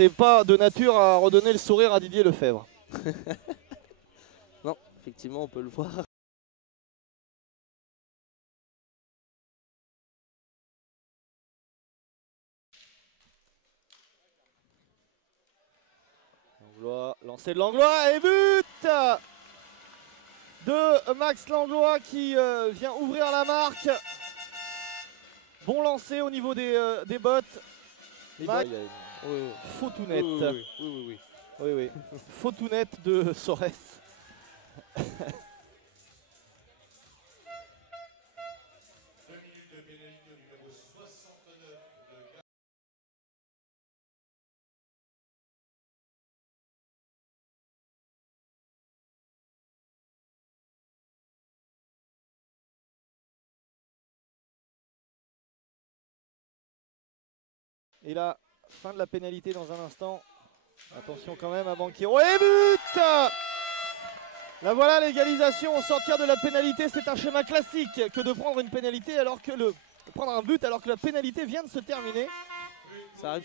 c'est pas de nature à redonner le sourire à Didier Lefebvre. Non, effectivement, on peut le voir. Langlois, lancer de Langlois et but de Max Langlois qui vient ouvrir la marque. Bon lancer au niveau des bottes. Faux tout net. Oui. Faux tout net de Sores. Et là, fin de la pénalité dans un instant. Attention quand même à Banquero. Et but! Là voilà l'égalisation au sortir de la pénalité. C'est un schéma classique que de prendre une pénalité alors que prendre un but alors que la pénalité vient de se terminer. Ça arrive.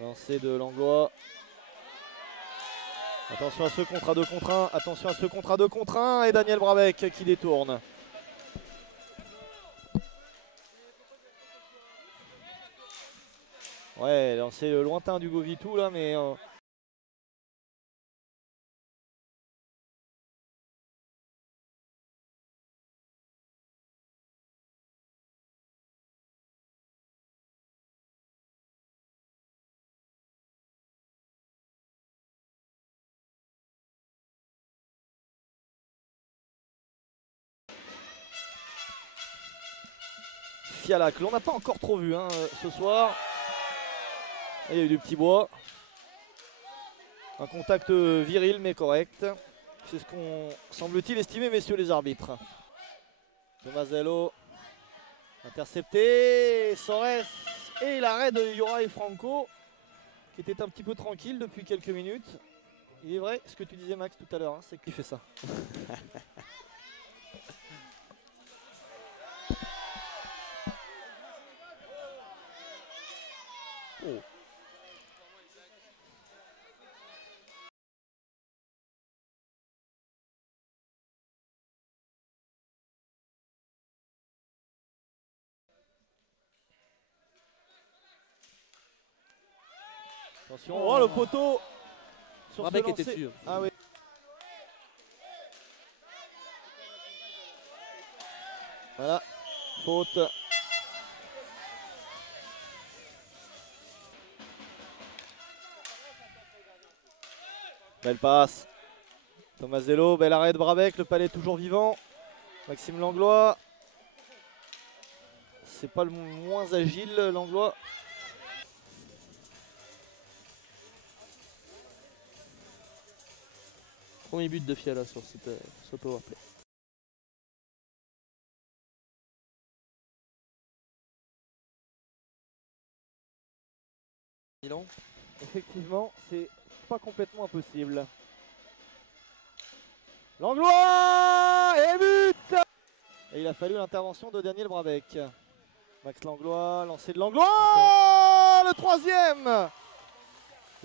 Lancé de Langlois. Attention à ce contre à 2 contre 1. Attention à ce contre à 2 contre 1. Et Daniel Brabec qui détourne. Ouais, lancé lointain d'Hugo Vitou là, mais... Fialac, l'on n'a pas encore trop vu hein, ce soir. Et il y a eu du petit bois. Un contact viril mais correct. C'est ce qu'on semble-t-il estimer, messieurs les arbitres. Tomazello intercepté. Sores et l'arrêt de Yoraï Franco qui était un petit peu tranquille depuis quelques minutes. Il est vrai ce que tu disais Max tout à l'heure, hein, c'est qu'il fait ça. Oh. Attention, oh le poteau sur Brabec ce lancer. était dessus. Ah oui. Voilà, faute. Belle passe. Tomazello, bel arrêt de Brabec, le palais toujours vivant. Maxime Langlois. C'est pas le moins agile, Langlois. Premier but de Fiala sur ce powerplay. Milan. Effectivement, c'est pas complètement impossible. Langlois et but! Et il a fallu l'intervention de Daniel Brabec. Max Langlois, lancé de Langlois, le troisième!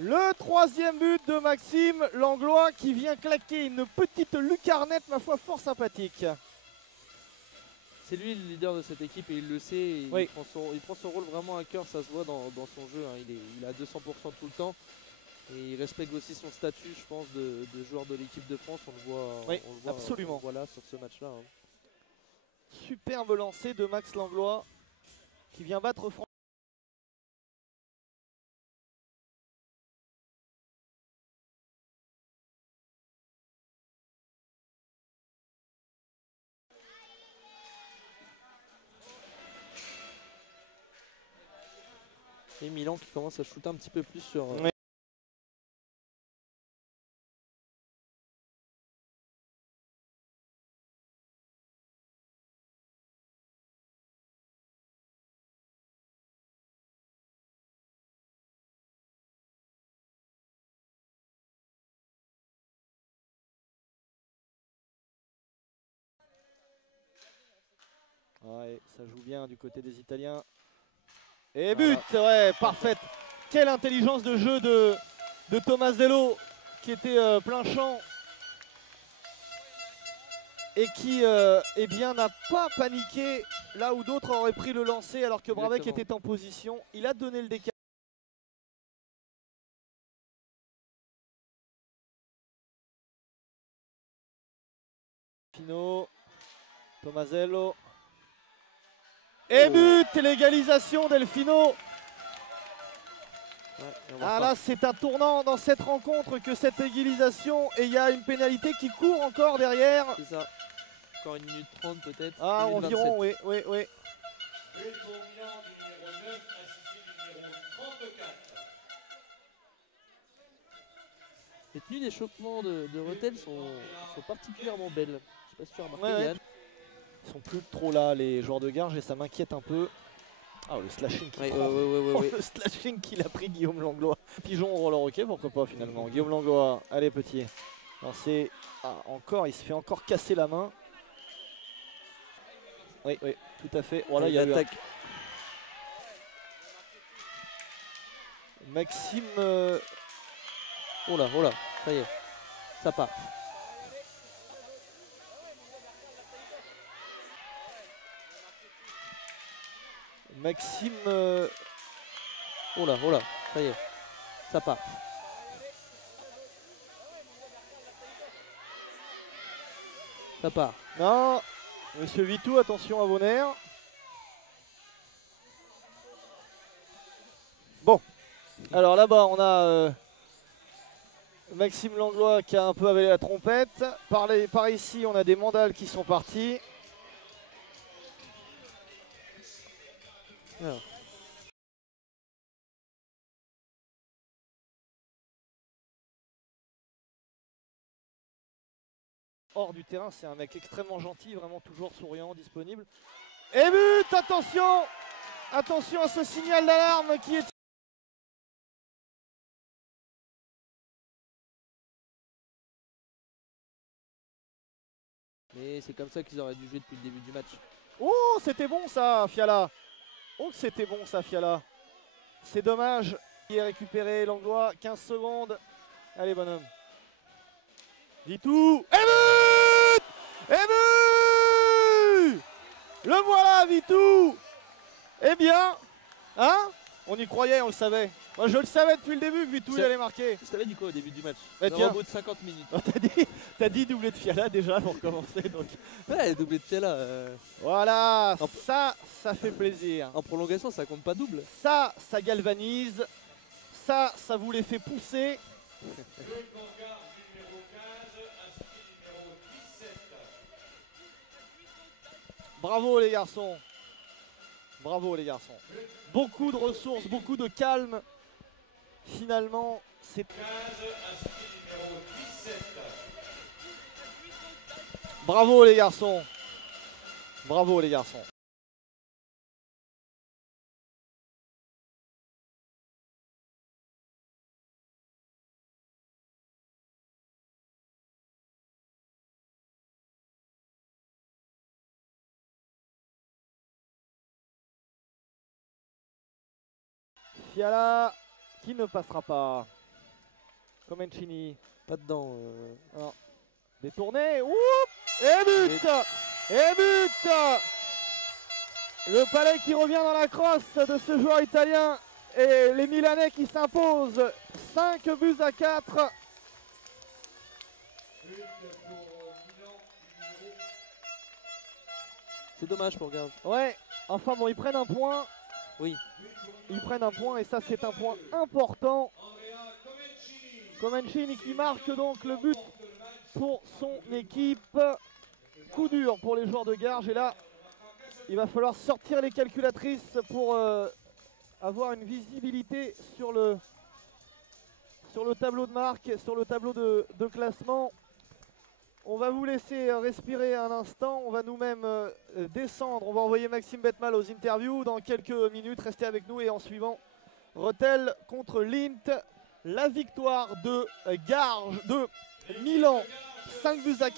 Le troisième but de Maxime Langlois qui vient claquer une petite lucarnette, ma foi, fort sympathique. C'est lui le leader de cette équipe et il le sait. Et Oui. il prend son rôle vraiment à cœur, ça se voit dans son jeu. Hein. Il est à 200% tout le temps. Et il respecte aussi son statut, je pense, de joueur de l'équipe de France. On le voit, Oui, on le voit absolument. voilà, sur ce match-là. Hein. Superbe lancé de Max Langlois qui vient battre France. Et Milan qui commence à shooter un petit peu plus sur, Oui. Ouais, ça joue bien du côté des Italiens. Et but, ouais, parfaite. Quelle intelligence de jeu de Tomasello qui était plein champ et qui eh bien, n'a pas paniqué là où d'autres auraient pris le lancer alors que Brabec était en position. Il a donné le décalage. Fino, Tomasello. Et but, l'égalisation Delfino. Ouais, ah là, c'est un tournant dans cette rencontre que cette égalisation, et il y a une pénalité qui court encore derrière. C'est ça. Encore 1 minute 30 peut-être. Ah, environ, 27. Oui. Les tenues d'échauffement de Rethel sont particulièrement belles. Je sais pas si tu as remarqué, Yann. Ils sont plus trop là, les joueurs de Garges, et ça m'inquiète un peu. Ah, le slashing qui prend. Le slashing qu'il a pris, Guillaume Langlois. Pigeon au roller hockey, pourquoi pas finalement. Guillaume Langlois, allez petit. Lancé. Ah, encore, il se fait encore casser la main. Oui, tout à fait. Voilà, il y a l'attaque. Maxime. Oh là, ça y est. Ça part. Maxime. Oh là, ça y est. Ça part. Ça part. Non. Monsieur Vitou, attention à vos nerfs. Bon. Alors là-bas, on a Maxime Langlois qui a un peu avalé la trompette. Par ici, on a des mandales qui sont partis. Alors. Hors du terrain, c'est un mec extrêmement gentil, vraiment toujours souriant, disponible. Et but, attention! Attention à ce signal d'alarme qui est... Mais c'est comme ça qu'ils auraient dû jouer depuis le début du match. Oh, c'était bon ça, Fiala. Oh, c'était bon ça, Fiala. C'est dommage. Il est récupéré, Langlois, 15 secondes. Allez, bonhomme. Vitou. Et but! Et but! Le voilà, Vitou! Eh bien, hein? On y croyait, on le savait. Moi, je le savais depuis le début que Vitou il allait marquer. Je t'avais dit quoi au début du match? Tiens. Au bout de 50 minutes. Oh, t'as dit doublé de Fiala déjà pour commencer. Donc. Ouais, doublé de Fiala. Voilà, ça fait plaisir. En prolongation, ça compte pas double. Ça galvanise. Ça vous les fait pousser. Bravo les garçons. Bravo les garçons. Beaucoup de ressources, beaucoup de calme. Finalement, c'est... Bravo les garçons. Bravo les garçons. Fiala qui ne passera pas. Comencini. Pas dedans. Non. Détourné. Oup, et but. Et but. Le Palais qui revient dans la crosse de ce joueur italien. Et les Milanais qui s'imposent 5-4. C'est dommage pour Garges. Ouais, enfin bon, ils prennent un point. Oui. Ils prennent un point et ça c'est un point important. Comencini qui marque donc le but pour son équipe. Coup dur pour les joueurs de Garges et là il va falloir sortir les calculatrices pour avoir une visibilité sur le tableau de marque, sur le tableau de classement. On va vous laisser respirer un instant, on va nous-mêmes descendre, on va envoyer Maxime Betmal aux interviews dans quelques minutes, restez avec nous et en suivant Rethel contre Lint, la victoire de Garges, de Milan, 5-4.